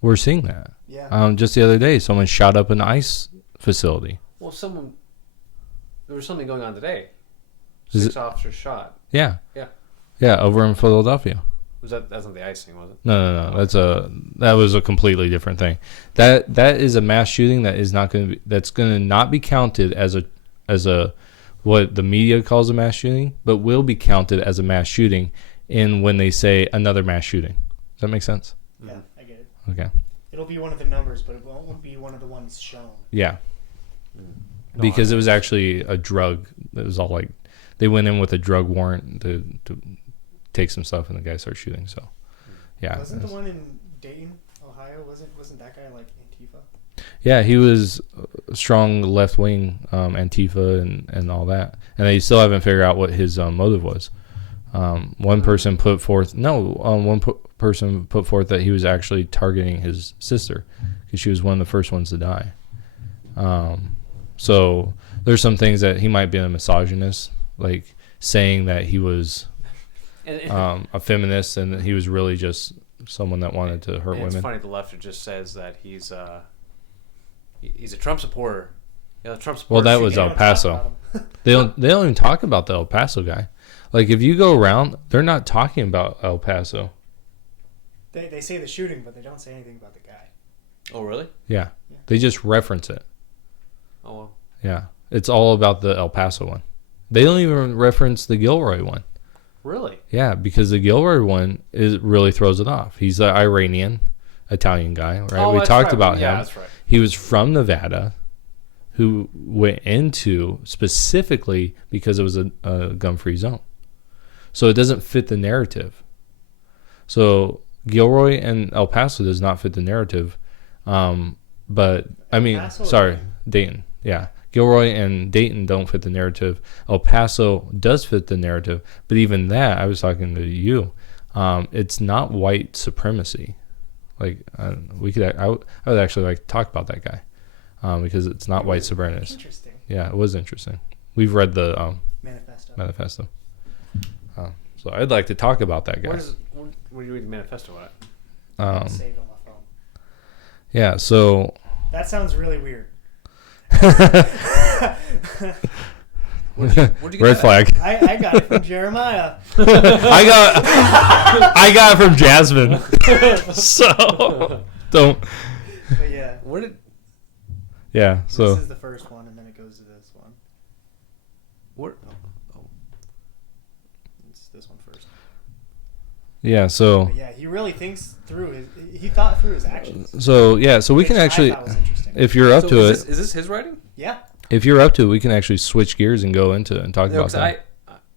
we're seeing that. Yeah. Just the other day, someone shot up an ICE facility. Well, there was something going on today. Is 6 officers shot. Yeah. Yeah. Yeah, over in Philadelphia. That's not the ICE thing, was it? No. That was a completely different thing. That is a mass shooting that's going to not be counted as a what the media calls a mass shooting, but will be counted as a mass shooting when they say another mass shooting. Does that make sense? Yeah, I get it. Okay. It'll be one of the numbers, but it won't be one of the ones shown. Yeah. No, Because it was actually a drug. It was all like they went in with a drug warrant to take some stuff, and the guy started shooting. So, yeah. Wasn't the one in Dayton, Ohio? Wasn't that guy like Antifa? Yeah, he was a strong left wing Antifa and all that, and they still haven't figured out what his motive was. One person put forth that he was actually targeting his sister because she was one of the first ones to die. So there's some things that he might be a misogynist, like saying that he was a feminist and that he was really just someone that wanted to hurt women. It's funny, the left just says that he's a Trump supporter. Yeah, Trump supporter. Well, that was El Paso. They don't even talk about the El Paso guy. Like if you go around, they're not talking about El Paso. They say the shooting, but they don't say anything about the guy. Oh, really? Yeah. They just reference it. Oh, well. Yeah. It's all about the El Paso one. They don't even reference the Gilroy one. Really? Yeah, because the Gilroy one really throws it off. He's the Iranian Italian guy, right? Oh, We talked about him. Yeah, that's right. He was from Nevada, who went into specifically because it was a gun-free zone. So it doesn't fit the narrative. So Gilroy and El Paso does not fit the narrative. But I mean, sorry, Dayton. Yeah. Gilroy and Dayton don't fit the narrative. El Paso does fit the narrative, but even that, I was talking to you, it's not white supremacy. Like I would actually like to talk about that guy because it's not white supremacist. Interesting. Yeah, it was interesting. We've read the manifesto. So I'd like to talk about that guy. Where do you read the manifesto at? Saved on my phone. Yeah, so that sounds really weird. Red flag. I got it from Jeremiah. I got it from Jasmine. So don't. But yeah. Yeah. So this is the first one, and then it goes to this one. It's this one first. Yeah. So. But yeah, he really thinks through he thought through his actions. So yeah. So we can actually, if you're up to it. Is this his writing? Yeah. If you're up to it, we can actually switch gears and go into it and talk about that.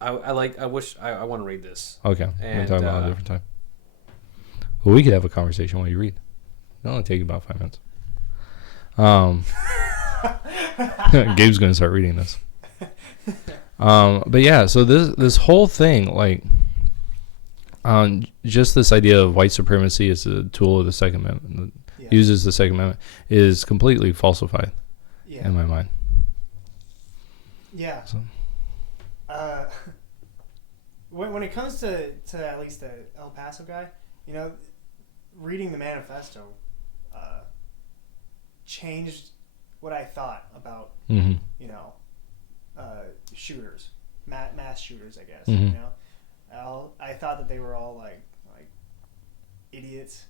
I want to read this. Okay. And, we'll talk about it a different time. Well, we could have a conversation while you read. It'll only take you about 5 minutes. Gabe's going to start reading this. But yeah, so this whole thing, like, just this idea of white supremacy as a tool of the Second Amendment, uses the Second Amendment, is completely falsified in my mind. Yeah. So. When it comes to at least the El Paso guy, reading the manifesto changed what I thought about, shooters, mass shooters, I guess. Mm-hmm. I thought that they were all like idiots,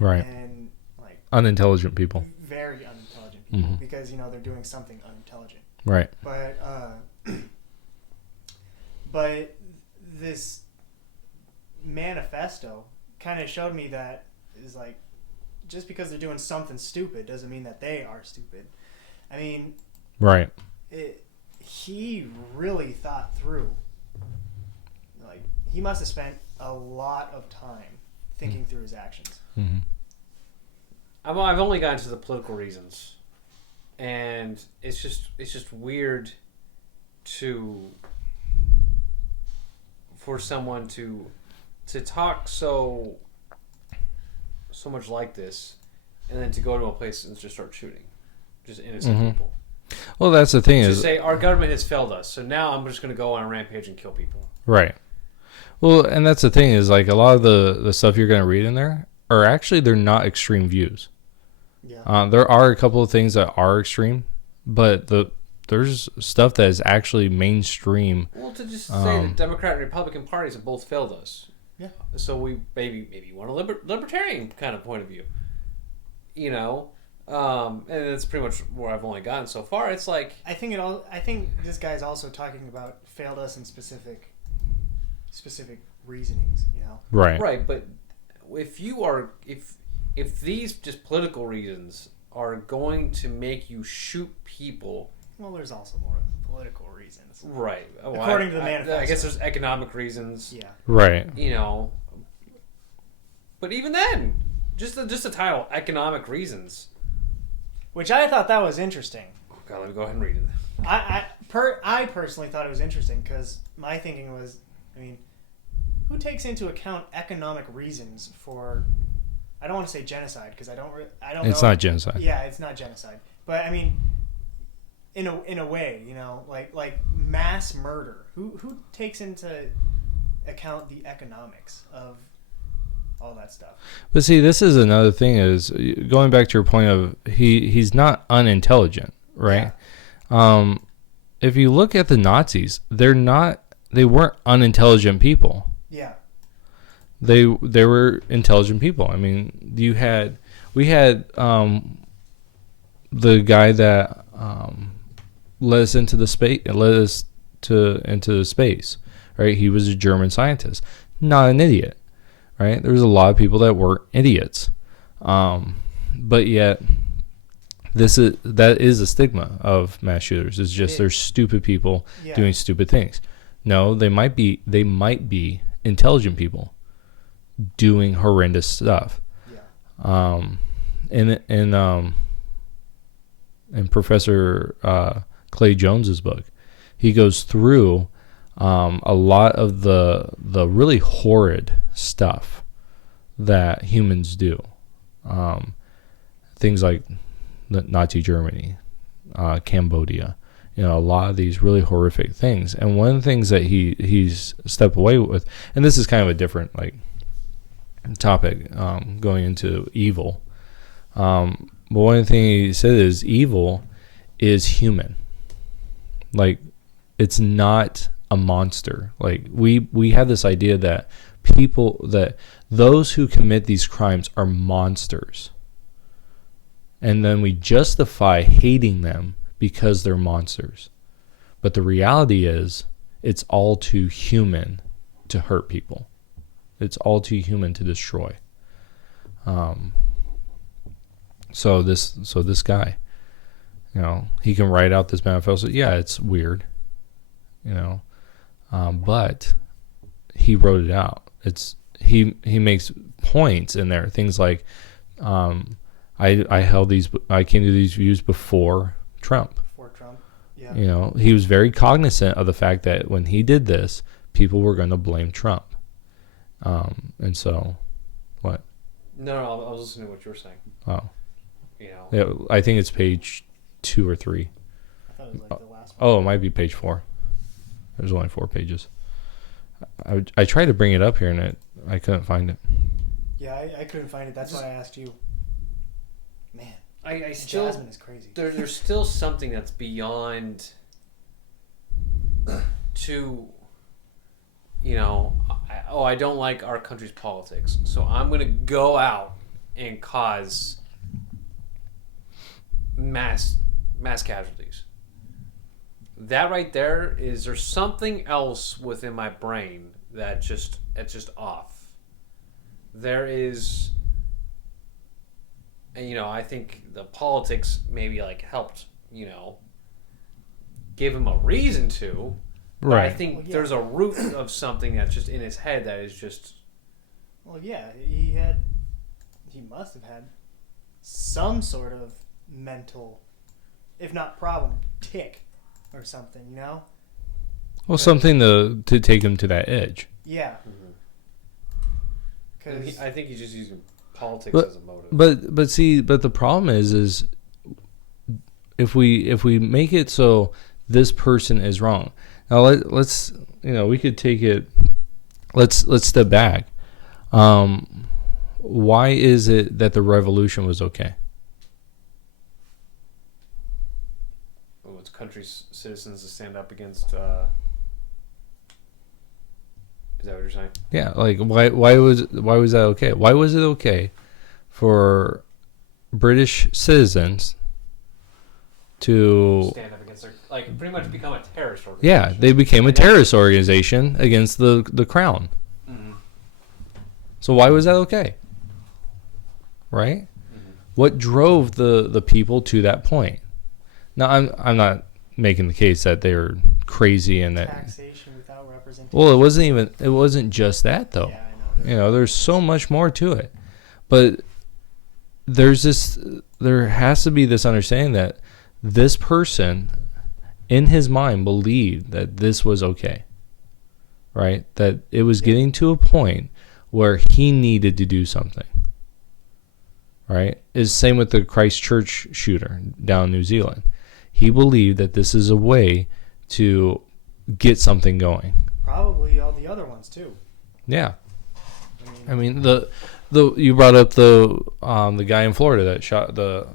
right? And like unintelligent people, very unintelligent people, because they're doing something unintelligent, right? But this manifesto kind of showed me that is like, just because they're doing something stupid doesn't mean that they are stupid. I mean, right? He really thought through. Like, he must have spent a lot of time thinking through his actions. Mm-hmm. I've only gotten to the political reasons, and it's just weird for someone to talk so much like this, and then to go to a place and just start shooting just innocent people. Well, that's the thing, is say our government has failed us, so now I'm just going to go on a rampage and kill people. Right. Well, and that's the thing, is like a lot of the stuff you're going to read in there, are actually, they're not extreme views. Yeah. There are a couple of things that are extreme, but there's stuff that is actually mainstream. Well, to just say the Democrat and Republican parties have both failed us. Yeah. So we maybe want a libertarian kind of point of view. You know, and that's pretty much where I've only gotten so far. It's like I think this guy's also talking about failed us in specific reasonings. You know. right, but if these just political reasons are going to make you shoot people. Well, there's also more political reasons. Right. Well, According to the manifesto. I guess there's economic reasons. Yeah. Right. You know. But even then, just the title, economic reasons. Which I thought that was interesting. Oh, God, let me go ahead and read it. I personally thought it was interesting because my thinking was, I mean, who takes into account economic reasons for? I don't want to say genocide because I don't. It's know. not genocide. Yeah, it's not genocide. But I mean, in a way, you know, like mass murder. Who takes into account the economics of all that stuff? But see, this is another thing. Is going back to your point of he's not unintelligent, right? Yeah. If you look at the Nazis, they weren't unintelligent people. Yeah. They were intelligent people. I mean, we had the guy that led us into space, right? He was a German scientist, not an idiot, right? There was a lot of people that were idiots, but yet that is a stigma of mass shooters. It's just they're stupid people doing stupid things. No, they might be intelligent people doing horrendous stuff. Yeah. In Professor Clay Jones's book, he goes through a lot of the really horrid stuff that humans do. Things like Nazi Germany, Cambodia, you know, a lot of these really horrific things. And one of the things that he's stepped away with, and this is kind of a different topic, going into evil. But one of the things he said is evil is human. Like, it's not a monster. Like, we have this idea that those who commit these crimes are monsters. And then we justify hating them because they're monsters. But the reality is, it's all too human to hurt people. It's all too human to destroy. So this guy, you know, he can write out this manifesto. Yeah, it's weird, you know, but he wrote it out. He makes points in there. Things like, I came to these views before Trump. Before Trump, yeah. You know, he was very cognizant of the fact that when he did this, people were going to blame Trump. And so, what? No, I was listening to what you were saying. Oh. You know. Yeah, I think it's page 2 or 3. I thought it was like the last one. Oh, it might be page 4. There's only 4 pages. I tried to bring it up here and I couldn't find it. Yeah, I couldn't find it. That's why I asked you. Man, I still, Jasmine is crazy. There's still something that's beyond to, you know, I don't like our country's politics, so I'm going to go out and cause mass casualties. That right there is, there's something else within my brain that's just off. There is, and you know, I think the politics maybe helped, you know, give him a reason to. But Right. I think there's a root of something that's just in his head that is just. Well, yeah, he must have had some sort of mental, if not problem, tick or something, you know? Well, something to take him to that edge. Yeah. Mm-hmm. I think he's just using politics as a motive. But the problem is if we make it so this person is wrong. Now let's you know, we could take it. Let's step back. why is it that the revolution was okay? Oh, it's country's citizens to stand up against. Is that what you're saying? Yeah, like why was that okay? Why was it okay for British citizens to Stand up against their, like, pretty much become a terrorist organization. Yeah, they became a terrorist organization against the crown. Mm-hmm. So why was that okay? Right? Mm-hmm. What drove the people to that point? Now I'm not making the case that they're crazy and that Taxation without representation. well, it wasn't just that though. Yeah, I know. You know, there's so much more to it. But there has to be this understanding that this person in his mind believed that this was okay. Right? That it was getting to a point where he needed to do something. Right? It's the same with the Christchurch shooter down in New Zealand. He believed that this is a way to get something going. Probably all the other ones too. Yeah. I mean the you brought up the guy in Florida that shot the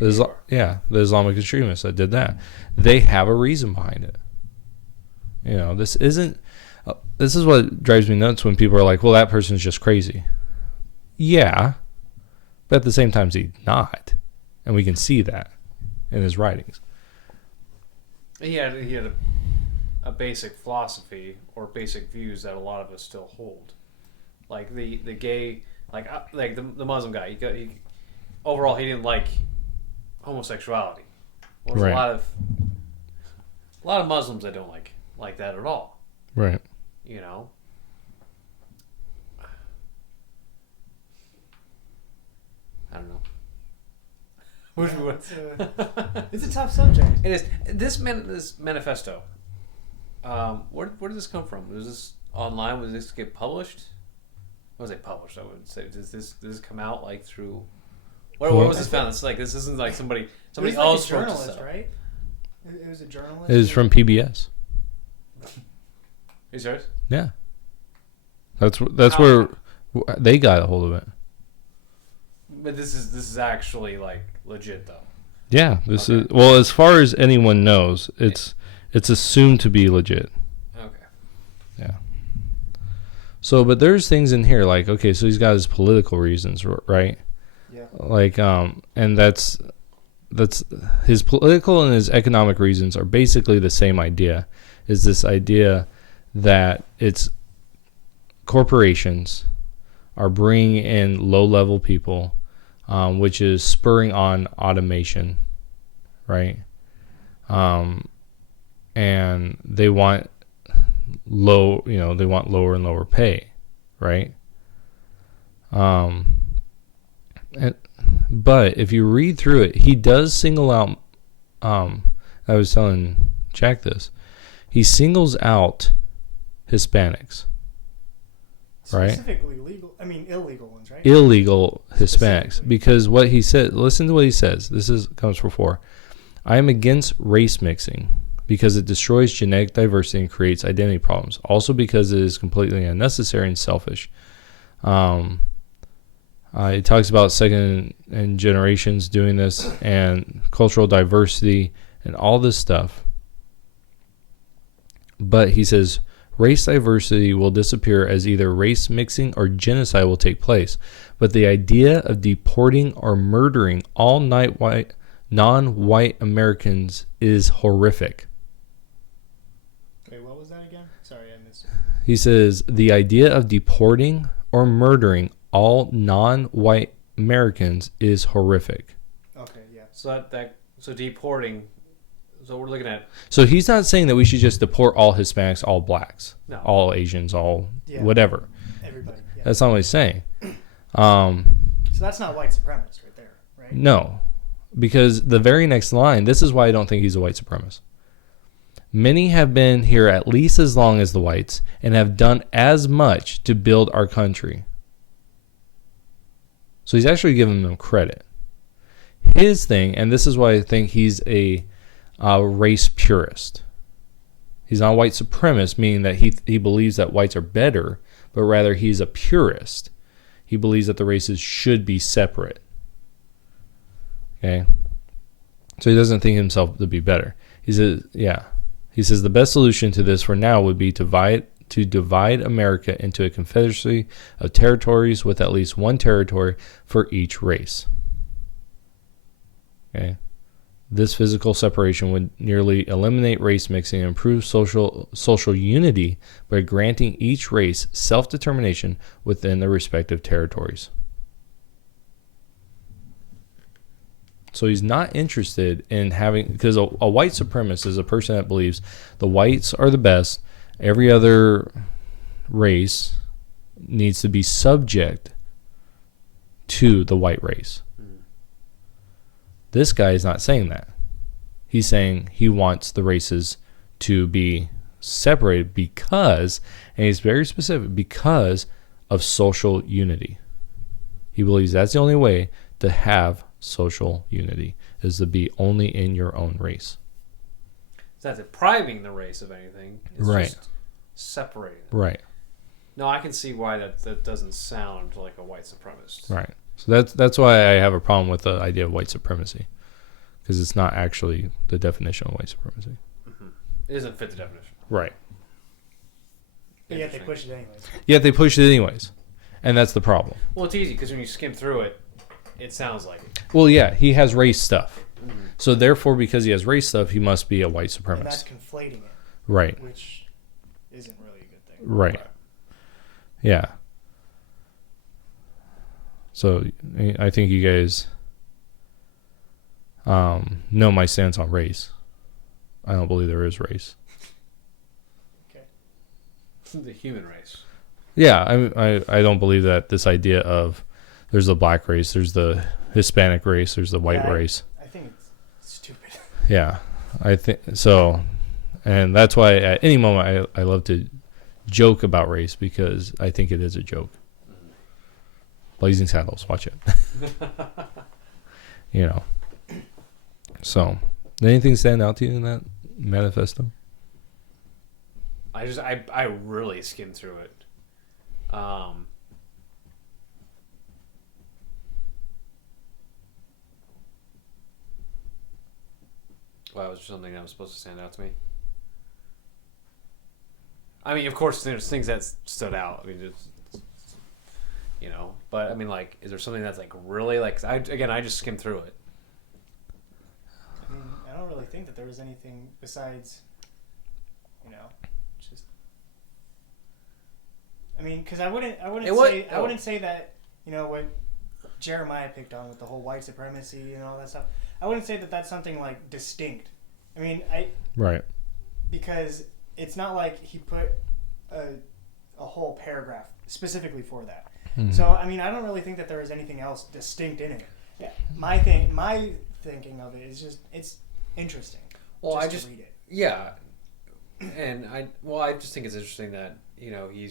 Islamic extremists that did that. They have a reason behind it. You know, this is what drives me nuts when people are like, well, that person's just crazy. Yeah. But at the same time, he's not. And we can see that in his writings. He had a basic philosophy or basic views that a lot of us still hold. Like the gay, like the Muslim guy. Overall, he didn't like homosexuality. Well, there's Right. a lot of Muslims that don't like that at all. Right. You know. I don't know. It's a tough subject. It is. This manifesto. Where did this come from? Was this online? Was this get published? Was it published? I would say. Does this come out like through? Where was this found? It's like this isn't like somebody else Like a wrote this journalist, up. right? It was a journalist. It is from PBS. Are you serious? Yeah. That's where they got a hold of it. But this is actually like legit though. Yeah, this Okay. is well, as far as anyone knows, it's assumed to be legit. Okay. Yeah. So, but there's things in here like, okay, so he's got his political reasons, right? Yeah. Like, and that's his political and his economic reasons are basically the same idea. Is this idea that it's corporations are bringing in low-level people, which is spurring on automation, right? And they want lower and lower pay, right? But if you read through it, he does single out. I was telling Jack this. He singles out Hispanics, right? Specifically illegal ones, right? Illegal Hispanics, because what he said. Listen to what he says. Comes from 4. I am against race mixing because it destroys genetic diversity and creates identity problems. Also because it is completely unnecessary and selfish. He talks about second and generations doing this and cultural diversity and all this stuff. But he says race diversity will disappear as either race mixing or genocide will take place. But the idea of deporting or murdering all non-white Americans is horrific. Wait, what was that again? Sorry, I missed it. He says the idea of deporting or murdering all non-white Americans is horrific. Okay, yeah. So deporting. So we're looking at. So he's not saying that we should just deport all Hispanics, all blacks, No. all Asians, all Yeah. whatever. Everybody. Yeah. That's not what he's saying. So that's not white supremacist right there, right? No, because the very next line, this is why I don't think he's a white supremacist. Many have been here at least as long as the whites and have done as much to build our country. So he's actually giving them credit. His thing, and this is why I think he's a race purist. He's not a white supremacist, meaning that he believes that whites are better, but rather he's a purist. He believes that the races should be separate. Okay? So he doesn't think himself to be better. He says, He says the best solution to this for now would be to divide America into a confederacy of territories with at least one territory for each race. Okay? This physical separation would nearly eliminate race mixing and improve social unity by granting each race self-determination within their respective territories. So he's not interested in having, because a white supremacist is a person that believes the whites are the best, every other race needs to be subject to the white race. This guy is not saying that. He's saying he wants the races to be separated because, and he's very specific, because of social unity. He believes that's the only way to have social unity, is to be only in your own race. It's not depriving the race of anything. It's just separating it. Right. No, I can see why that doesn't sound like a white supremacist. Right. So that's why I have a problem with the idea of white supremacy, because it's not actually the definition of white supremacy. Mm-hmm. It doesn't fit the definition. Right. But yet they push it anyways. And that's the problem. Well, it's easy because when you skim through it, it sounds like it. Well, yeah, he has race stuff. Mm-hmm. So therefore, because he has race stuff, he must be a white supremacist. And that's conflating it. Right. Which isn't really a good thing. Right. Yeah. So I think you guys know my stance on race. I don't believe there is race. Okay. The human race. Yeah, I don't believe that this idea of there's the black race, there's the Hispanic race, there's the white race. I think it's stupid. Yeah, I think so, and that's why at any moment I love to joke about race, because I think it is a joke. Blazing Saddles, watch it. You know. So, did anything stand out to you in that manifesto? I really skimmed through it. Wow, was there something that was supposed to stand out to me? I mean, of course, there's things that stood out. I mean, it's, you know, but I mean, like, is there something that's like really like? I just skimmed through it. I mean, I don't really think that there was anything besides, you know, just. I mean, because I wouldn't say that, you know, what Jeremiah picked on with the whole white supremacy and all that stuff. I wouldn't say that that's something like distinct. I mean, right, because it's not like he put a whole paragraph specifically for that. Mm-hmm. So I mean, I don't really think that there is anything else distinct in it. Yeah, my thinking of it is just it's interesting. Well, I just read it. Yeah, and I just think it's interesting that, you know, he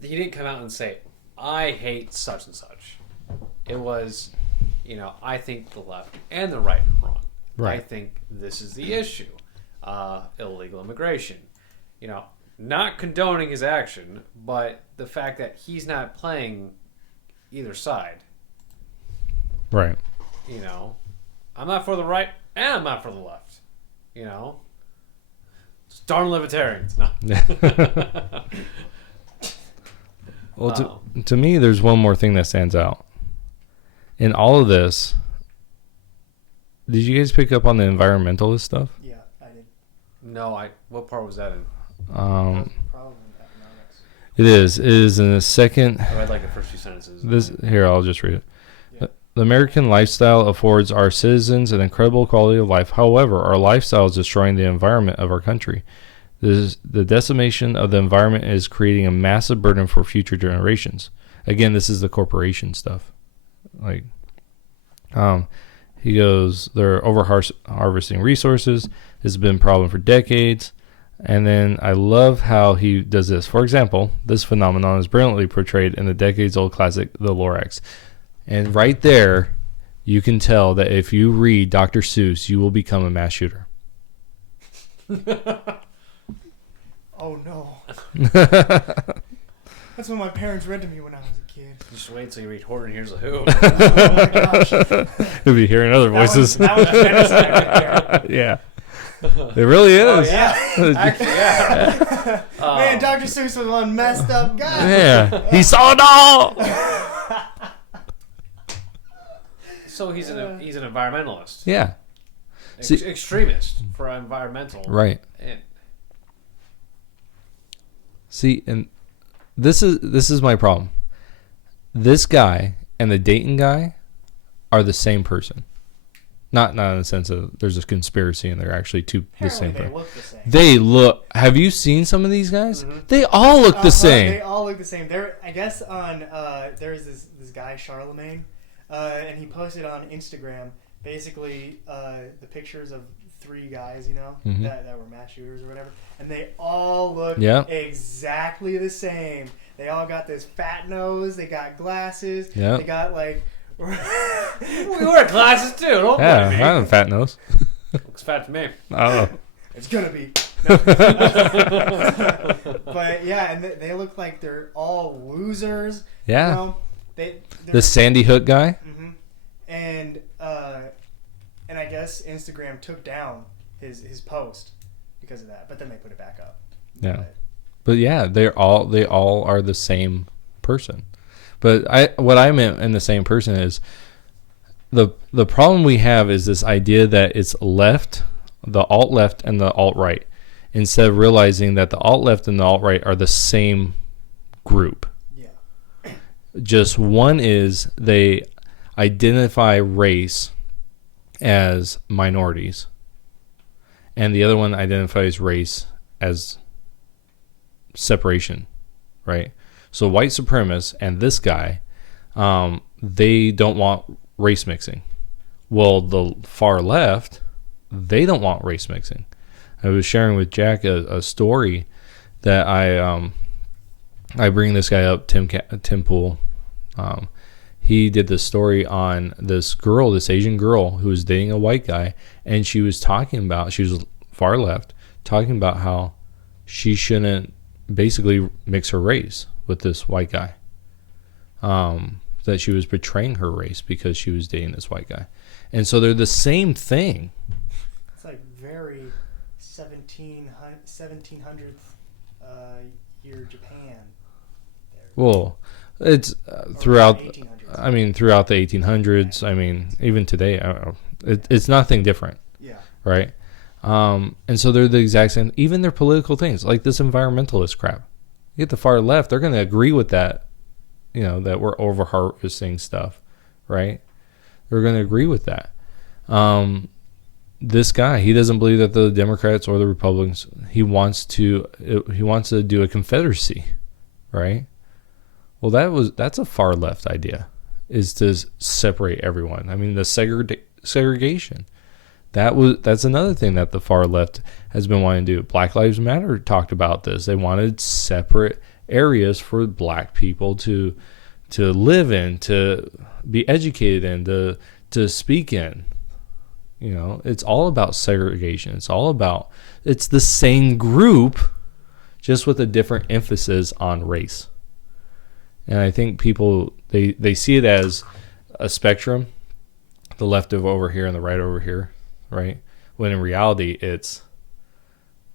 didn't come out and say, I hate such and such. It was, you know, I think the left and the right are wrong. Right. I think this is the issue. Illegal immigration. You know, not condoning his action, but the fact that he's not playing either side. Right. You know, I'm not for the right and I'm not for the left. You know? It's darn libertarians. No. Well, to me, there's one more thing that stands out. In all of this, did you guys pick up on the environmentalist stuff? Yeah, I did. No, what part was that in? Probably economics. It is in the second. I read like the first few sentences. Here, I'll just read it. Yeah. The American lifestyle affords our citizens an incredible quality of life. However, our lifestyle is destroying the environment of our country. The decimation of the environment is creating a massive burden for future generations. Again, this is the corporation stuff. Like, he goes, they're over-harvesting resources. This has been a problem for decades. And then I love how he does this. For example, this phenomenon is brilliantly portrayed in the decades-old classic, The Lorax. And right there, you can tell that if you read Dr. Seuss, you will become a mass shooter. Oh, no. That's what my parents read to me when I was a kid. Just wait until you read Horton Hears a Who. Oh my gosh. You'll be hearing other voices. That was genocide right there. Yeah. It really is. Oh, yeah. Actually, yeah. Man, Dr. Seuss was one messed up guy. Yeah. He saw it all. So he's an environmentalist. Yeah. See- Extremist for environmental. Right. And See, and this is my problem. This guy and the Dayton guy are the same person. Not in the sense of there's a conspiracy and they're actually the same Apparently person. they look the same. They look. Have you seen some of these guys? Mm-hmm. They all look the same. They all look the same. There, I guess on there's this guy Charlemagne, and he posted on Instagram basically the pictures of 3 guys, Mhm. that were mass shooters or whatever, and they all look Yeah. exactly the same. They all got this fat nose. They got glasses. Yeah. They got like. we wear glasses too. Don't Yeah, blame me. I have a fat nose. Looks fat to me. Oh. It's gonna be. But yeah, and they look like they're all losers. Yeah. They're, The Sandy Hook guy. hmm And I guess Instagram took down his post because of that, but then they put it back up. Yeah. But yeah, they all are the same person. But what I meant in the same person is the problem we have is this idea that it's left, the alt left and the alt right, instead of realizing that the alt left and the alt right are the same group. Yeah. Just one is they identify race as minorities, and the other one identifies race as separation, right? So white supremacists and this guy, they don't want race mixing. Well, the far left, they don't want race mixing. I was sharing with Jack a story that I bring this guy up, Tim Pool. He did this story on this Asian girl who was dating a white guy, and she was far left, talking about how she shouldn't basically mix her race with this white guy. That she was betraying her race because she was dating this white guy. And so they're the same thing. It's like very 1700th year Japan. Well, it's throughout. 1800s. I mean, throughout the 1800s. I mean, even today, it's nothing different, Yeah. right? And so they're the exact same. Even their political things, like this environmentalist crap. You get the far left, they're going to agree with that. That we're over harvesting stuff, right? They're going to agree with that. This guy, he doesn't believe that the Democrats or the Republicans. He wants to do a confederacy, right? Well, that's a far left idea, is to separate everyone. I mean, the segregation. That's another thing that the far left has been wanting to do. Black Lives Matter talked about this. They wanted separate areas for black people to live in, to be educated in, to speak in. It's all about segregation. It's the same group, just with a different emphasis on race. And I think people, they see it as a spectrum, the left over here and the right over here, right? When in reality,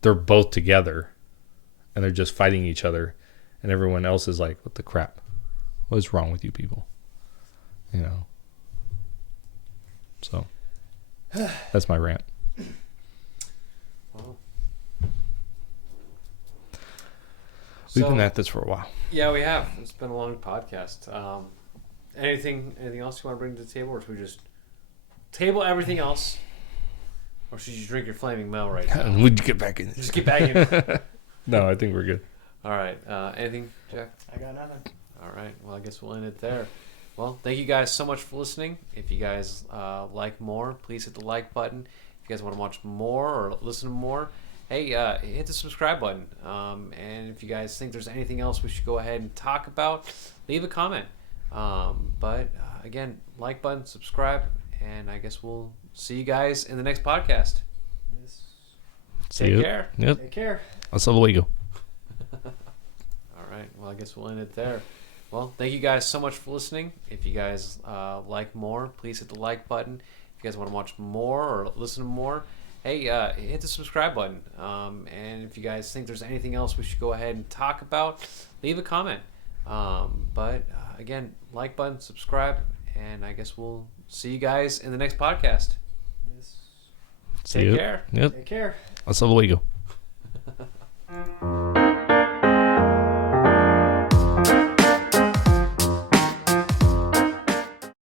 they're both together and they're just fighting each other. And everyone else is like, what the crap? What is wrong with you people? So that's my rant. Wow. We've been at this for a while. Yeah, we have. It's been a long podcast. Anything else you want to bring to the table, or should we just table everything else, or should you drink your flaming Mel right now? Would you get back in? Just get back in. No, I think we're good. All right. Anything, Jack? I got nothing. All right. Well, I guess we'll end it there. Well, thank you guys so much for listening. If you guys like more, please hit the like button. If you guys want to watch more or listen to more, hey, hit the subscribe button. And if you guys think there's anything else we should go ahead and talk about, leave a comment. But again, like button, subscribe, and I guess we'll see you guys in the next podcast. Take care. Yep. Take care. Hasta luego. All right. Well, Well, I guess we'll end it there. Well, thank you guys so much for listening. If you guys like more, please hit the like button. If you guys want to watch more or listen to more, hey, hit the subscribe button. And if you guys think there's anything else we should go ahead and talk about, leave a comment. But again, like button, subscribe, and I guess we'll see you guys in the next podcast. Yes. See Take you. care. Yep. Take care. Hasta luego.